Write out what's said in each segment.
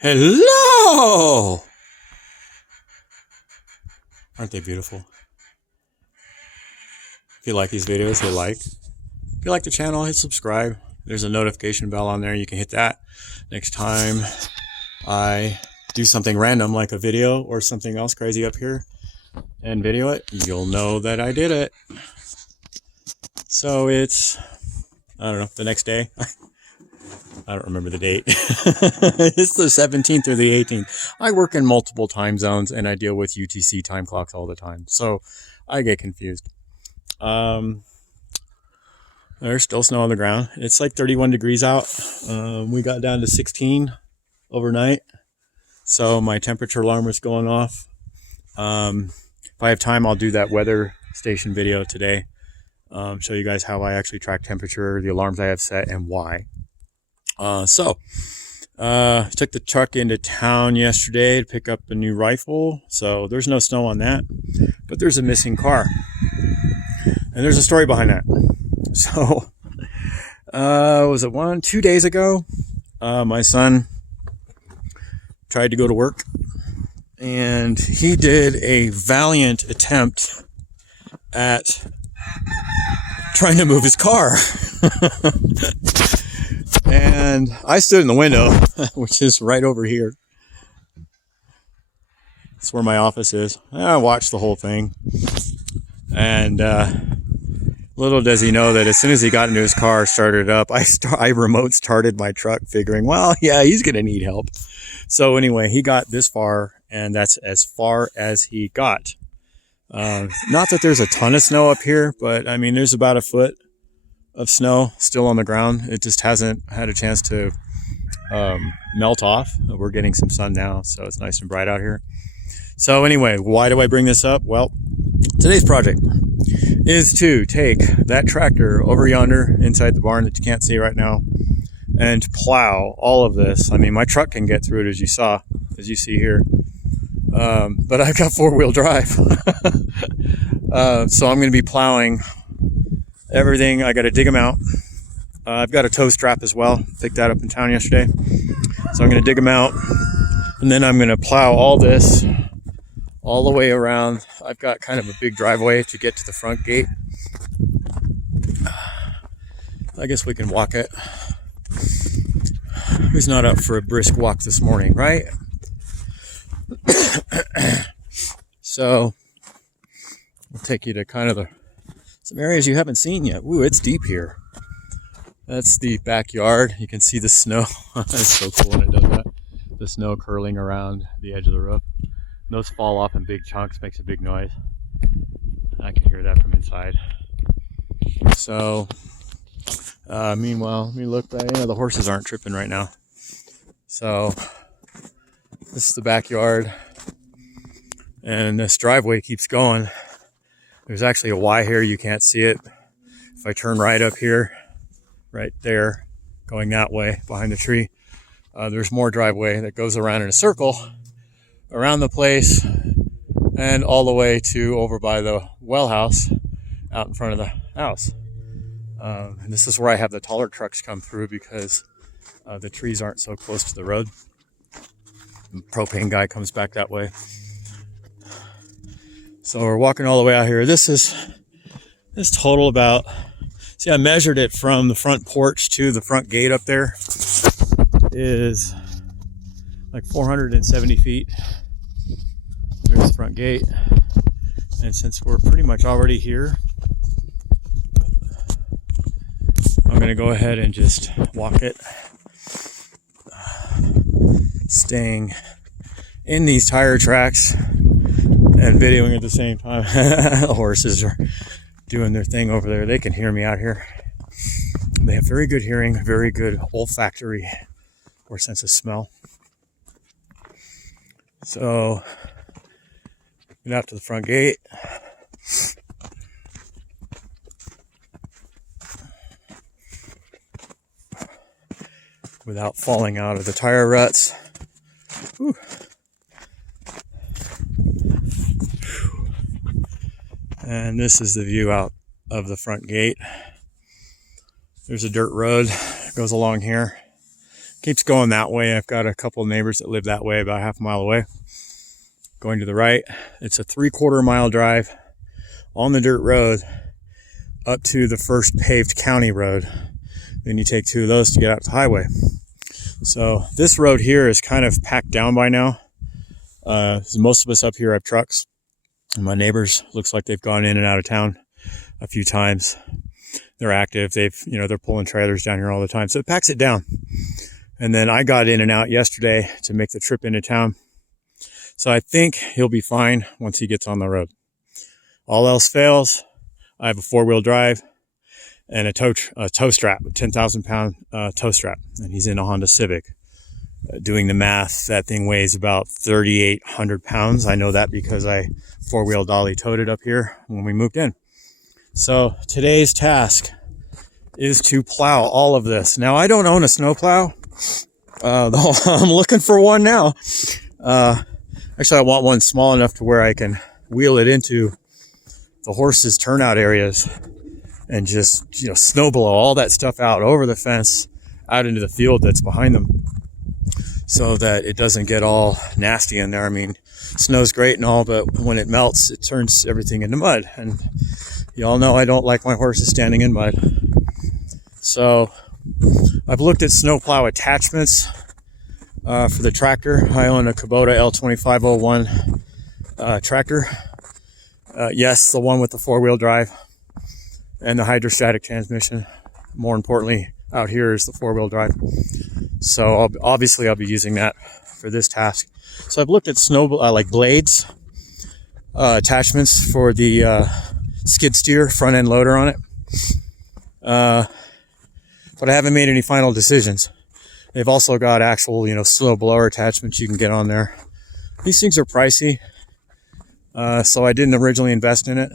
Hello! Aren't they beautiful? If you like these videos, hit like. If you like the channel, hit subscribe. There's a notification bell on there. You can hit that. Next time I do something random like a video or something else crazy up here and video it, you'll know that I did it. So it's, I don't know, the next day. I don't remember the date. It's the 17th or the 18th. I work in multiple time zones and I deal with UTC time clocks all the time. So I get confused. There's still snow on the ground. It's like 31 degrees out. We got down to 16 overnight. So my temperature alarm was going off. If I have time, I'll do that weather station video today. Show you guys how I actually track temperature, the alarms I have set, and why. Took the truck into town yesterday to pick up a new rifle. So there's no snow on that, but there's a missing car. And there's a story behind that. So, was it 2 days ago? My son tried to go to work and he did a valiant attempt at trying to move his car. And I stood in the window, which is right over here. That's where my office is. I watched the whole thing. And little does he know that as soon as he got into his car, started it up, I remote started my truck figuring, well, yeah, he's going to need help. So anyway, he got this far, and that's as far as he got. Not that there's a ton of snow up here, but I mean, there's about a foot of snow still on the ground. It just hasn't had a chance to melt off. We're getting some sun now, so it's nice and bright out here. So anyway, why do I bring this up? Well, today's project is to take that tractor over yonder inside the barn that you can't see right now and plow all of this. I mean, my truck can get through it, as you see here. But I've got four-wheel drive. So I'm going to be plowing everything. I got to dig them out. I've got a tow strap as well. Picked that up in town yesterday. So I'm going to dig them out, and then I'm going to plow all this all the way around. I've got kind of a big driveway to get to the front gate. I guess we can walk it. Who's not up for a brisk walk this morning, right? So we'll take you to kind of some areas you haven't seen yet. Ooh, it's deep here. That's the backyard. You can see the snow. It's so cool when it does that. The snow curling around the edge of the roof. Those fall off in big chunks, makes a big noise. I can hear that from inside. So, meanwhile, let me look back. The horses aren't tripping right now. So, this is the backyard. And this driveway keeps going. There's actually a Y here, you can't see it. If I turn right up here, right there, going that way behind the tree, there's more driveway that goes around in a circle around the place and all the way to over by the well house out in front of the house. And this is where I have the taller trucks come through because the trees aren't so close to the road. The propane guy comes back that way. So we're walking all the way out here. This total about, see, I measured it from the front porch to the front gate up there, is like 470 feet. There's the front gate. And since we're pretty much already here, I'm going to go ahead and just walk it. Staying in these tire tracks and videoing at the same time. The horses are doing their thing over there. They can hear me out here. They have very good hearing, very good olfactory or sense of smell. So, get out to the front gate. Without falling out of the tire ruts. Whew. And this is the view out of the front gate. There's a dirt road that goes along here. Keeps going that way. I've got a couple of neighbors that live that way, about half a mile away. Going to the right, it's a 3/4 mile drive on the dirt road up to the first paved county road. Then you take 2 of those to get out to the highway. So this road here is kind of packed down by now. Most of us up here have trucks, and my neighbors looks like they've gone in and out of town a few times. They're active. They're pulling trailers down here all the time, so it packs it down. And then I got in and out yesterday to make the trip into town. So I think he'll be fine once he gets on the road. All else fails, I have a 4-wheel drive and a tow strap, a 10,000 pound tow strap. And he's in a Honda Civic. Doing the math, that thing weighs about 3,800 pounds. I know that because I 4-wheel dolly towed it up here when we moved in. So today's task is to plow all of this. Now, I don't own a snow plow. I'm looking for one now. Actually, I want one small enough to where I can wheel it into the horses' turnout areas and just, snow blow all that stuff out over the fence, out into the field that's behind them, so that it doesn't get all nasty in there. I mean, snow's great and all, but when it melts, it turns everything into mud. And y'all know I don't like my horses standing in mud. So I've looked at snowplow attachments for the tractor. I own a Kubota L2501 tractor. Yes, the one with the 4-wheel drive and the hydrostatic transmission. More importantly, out here is the 4-wheel drive. So I'll be using that for this task. So I've looked at like blades, attachments for the skid steer front end loader on it. But I haven't made any final decisions. They've also got actual, snow blower attachments you can get on there. These things are pricey, so I didn't originally invest in it.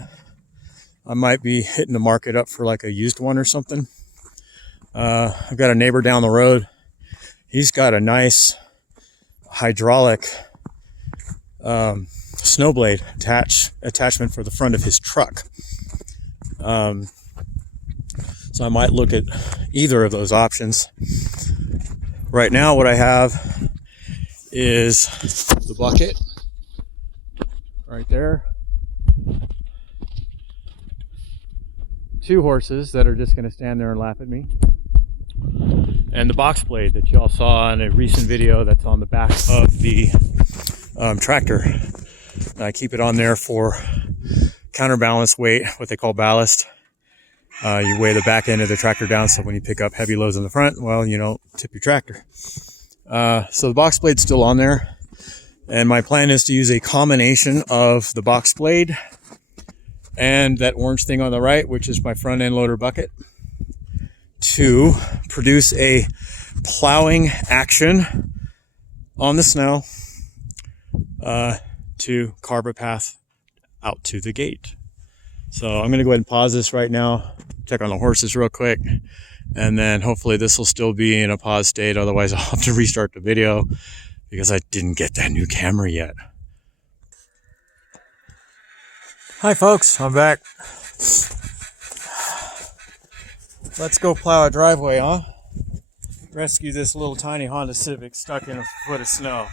I might be hitting the market up for like a used one or something. I've got a neighbor down the road. He's got a nice hydraulic snow blade attachment for the front of his truck. So I might look at either of those options. Right now, what I have is the bucket right there. 2 horses that are just going to stand there and laugh at me. And the box blade that y'all saw in a recent video that's on the back of the tractor. I keep it on there for counterbalance weight, what they call ballast. You weigh the back end of the tractor down, so when you pick up heavy loads in the front, well, you don't tip your tractor. So the box blade's still on there, and my plan is to use a combination of the box blade and that orange thing on the right, which is my front end loader bucket, to produce a plowing action on the snow to carve a path out to the gate. So I'm going to go ahead and pause this right now, check on the horses real quick, and then hopefully this will still be in a pause state. Otherwise, I'll have to restart the video because I didn't get that new camera yet. Hi folks, I'm back. Let's go plow a driveway, huh? Rescue this little tiny Honda Civic stuck in a foot of snow.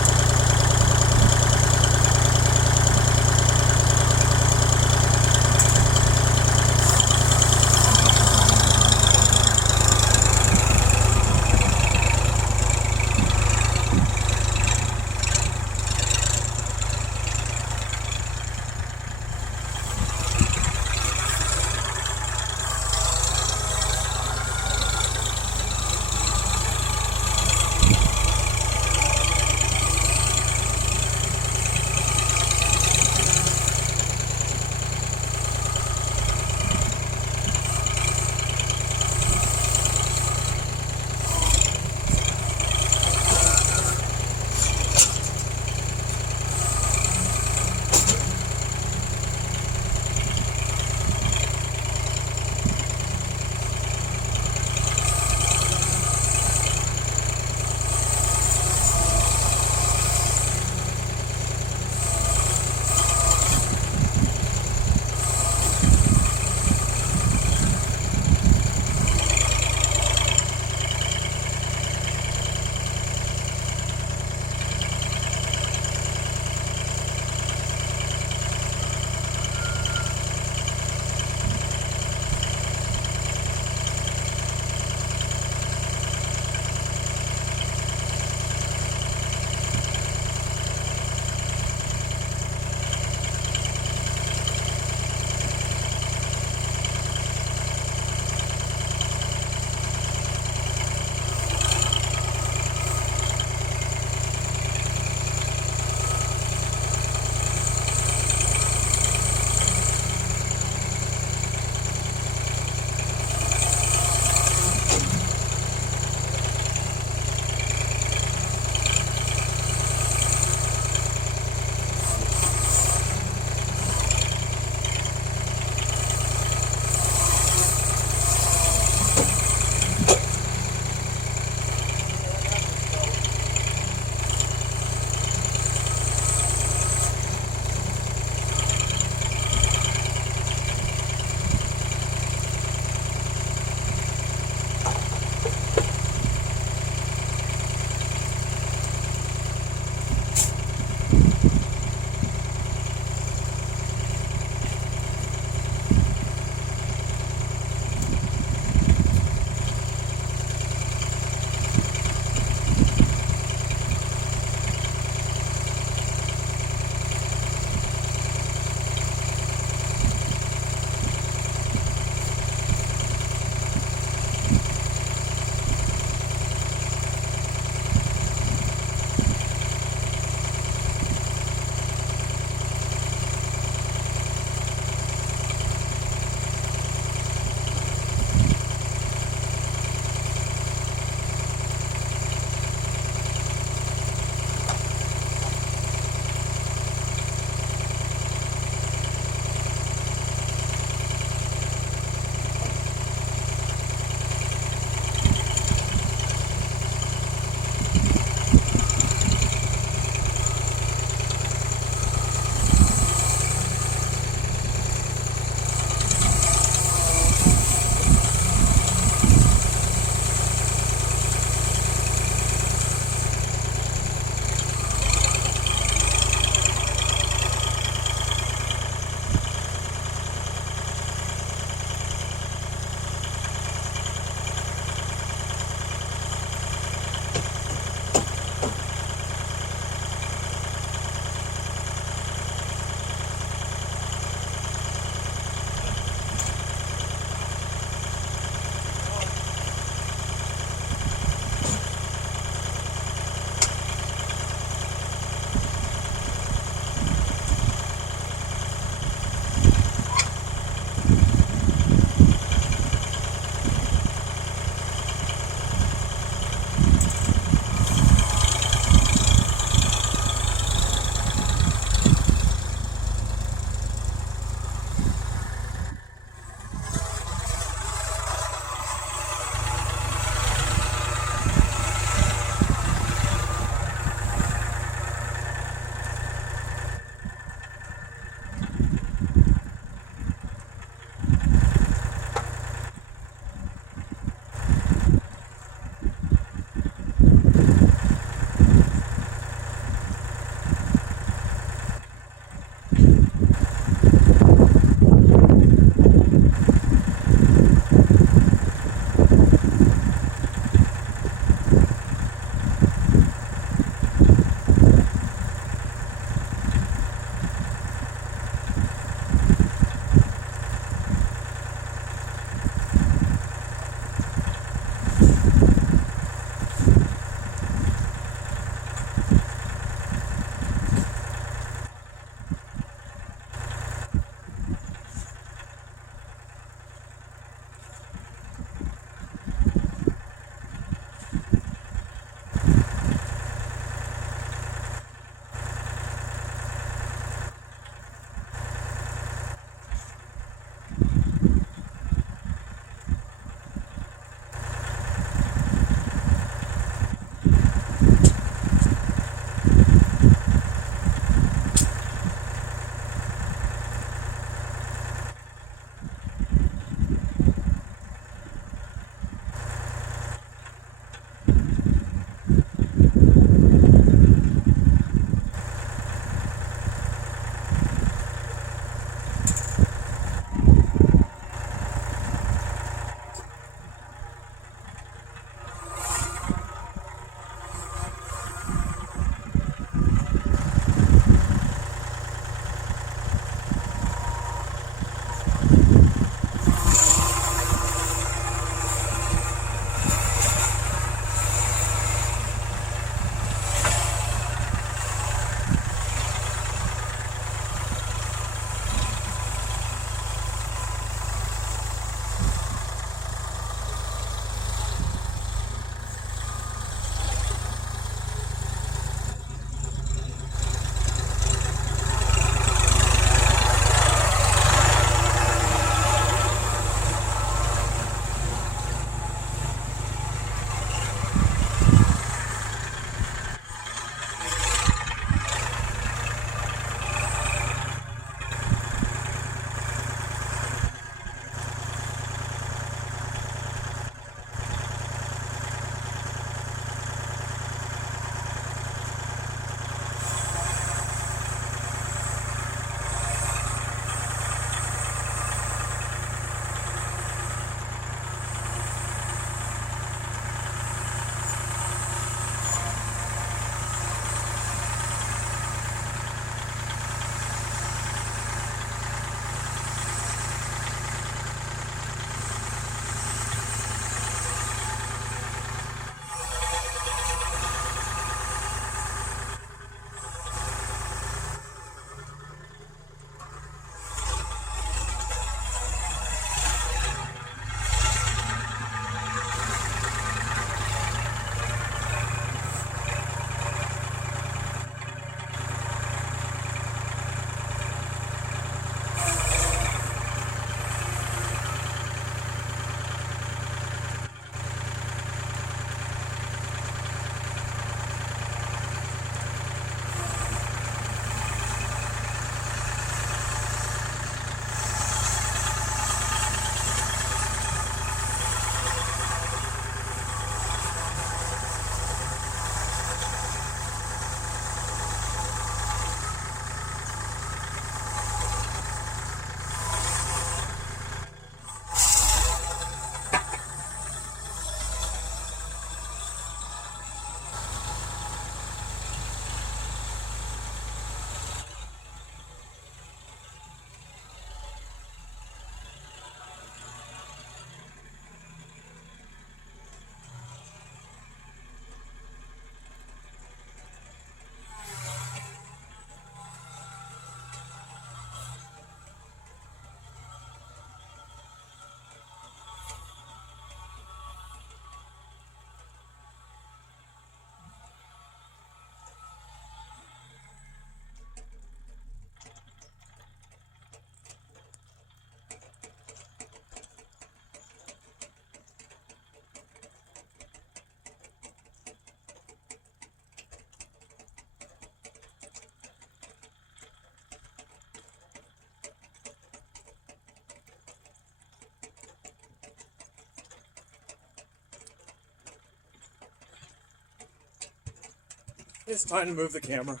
It's time to move the camera.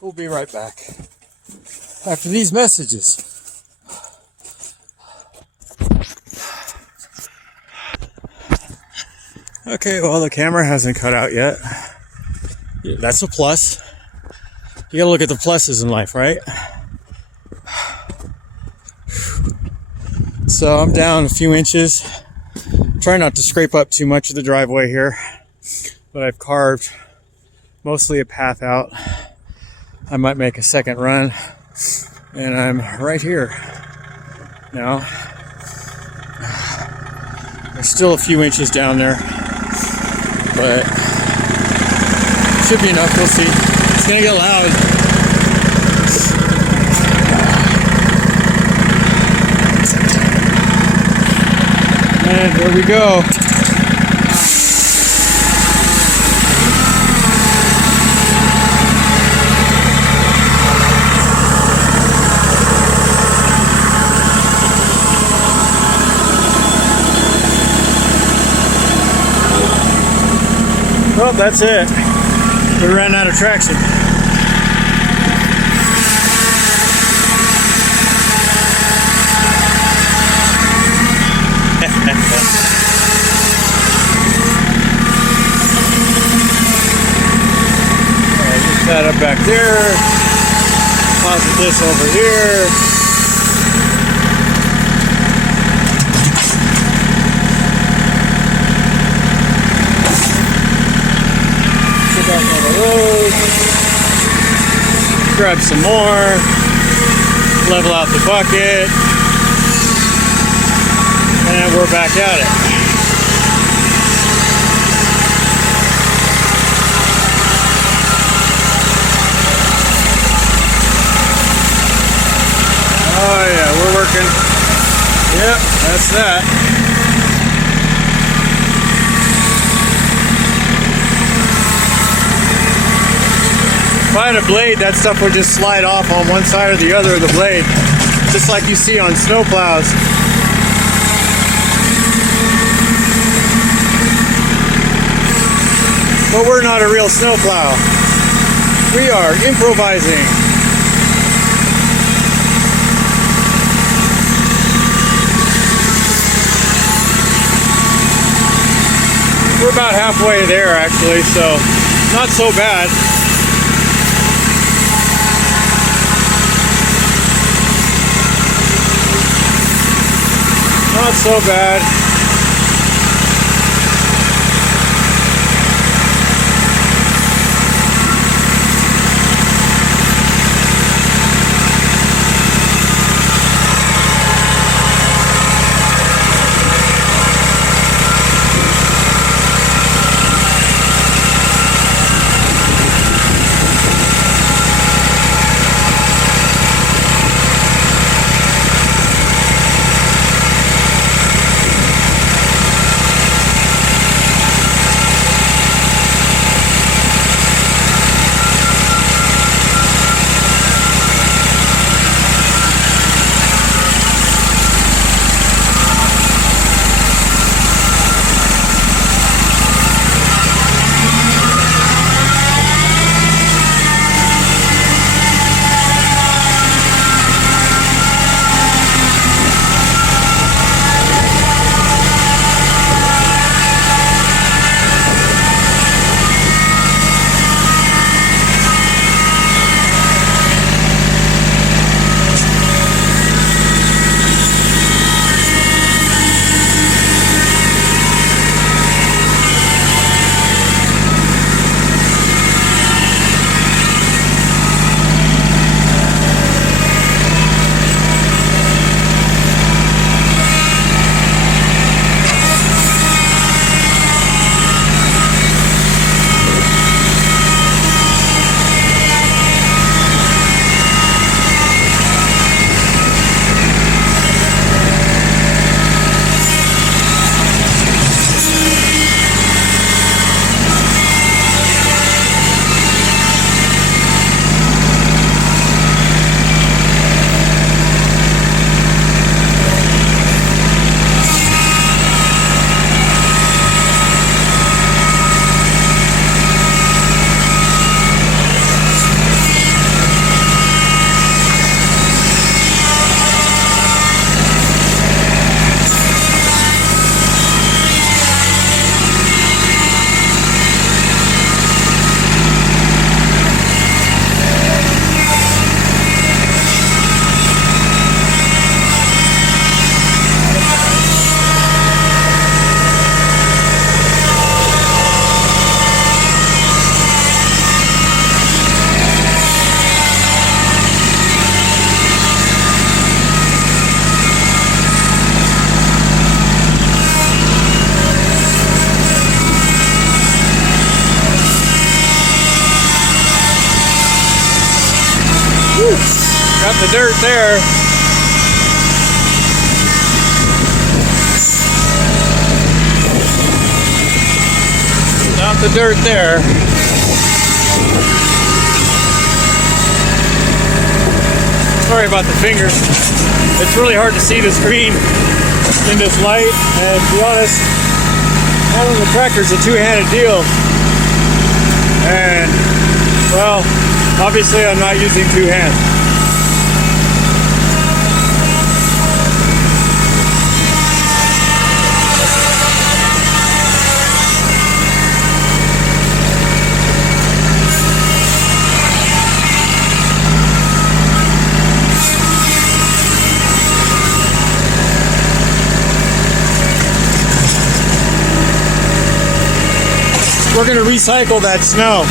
We'll be right back after these messages. Okay, well, the camera hasn't cut out yet. That's a plus. You gotta look at the pluses in life, right? So I'm down a few inches. Try not to scrape up too much of the driveway here, but I've carved mostly a path out. I might make a second run, and I'm right here now. There's still a few inches down there, but should be enough. We'll see. It's gonna get loud. And here we go. Well, that's it. We ran out of traction. Just that up back there. Deposit this over here. Back on the road, grab some more, level out the bucket, and we're back at it. Oh yeah, we're working. Yep, that's that. If I had a blade, that stuff would just slide off on one side or the other of the blade, just like you see on snow plows. But we're not a real snow plow. We are improvising. We're about halfway there actually, so not so bad. Not so bad. Woo. Got the dirt there. Got the dirt there. Sorry about the fingers. It's really hard to see the screen in this light, and to be honest, handling the tractor is a two-handed deal. And, well, obviously I'm not using two hands. We're going to recycle that snow.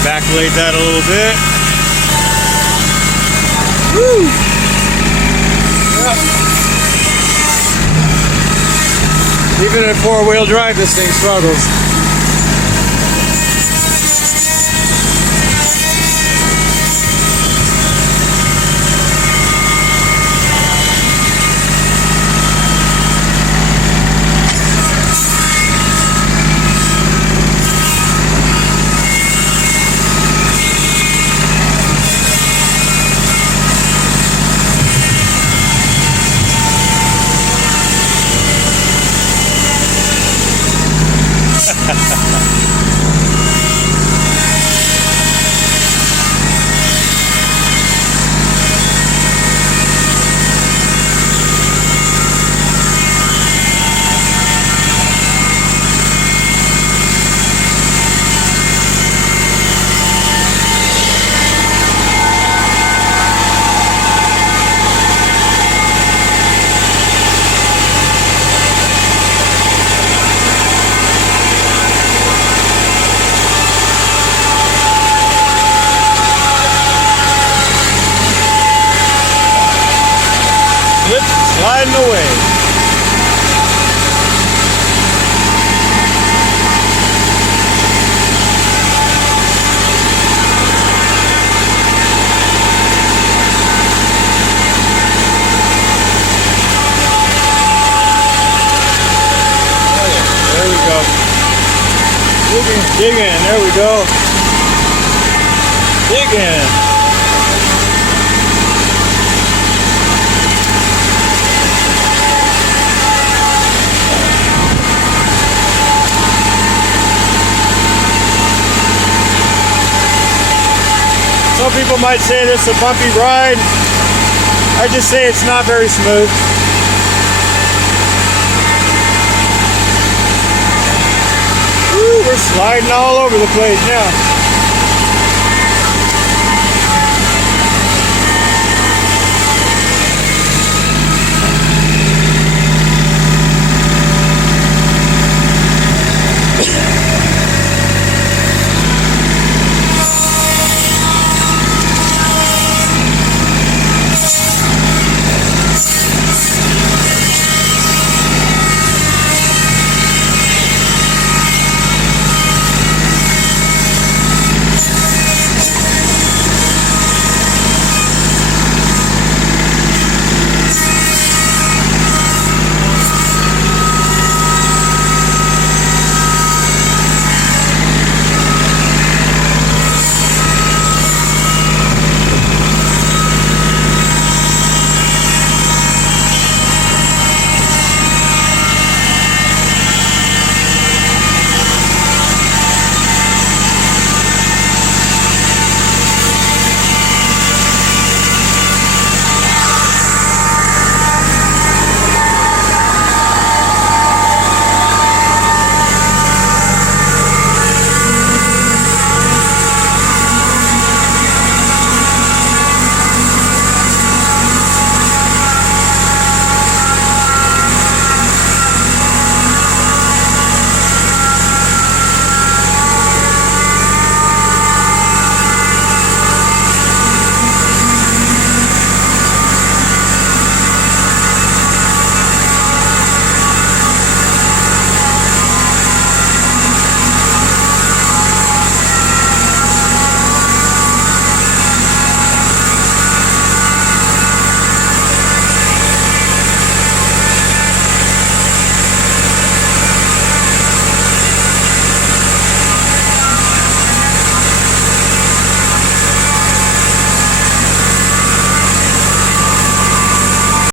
Backblade that a little bit. Woo! Yep. Even in four-wheel drive, this thing struggles. Sliding away. Oh yeah, there we go. Dig in, there we go. Dig in. Some people might say this is a bumpy ride. I just say it's not very smooth. Woo, we're sliding all over the place now.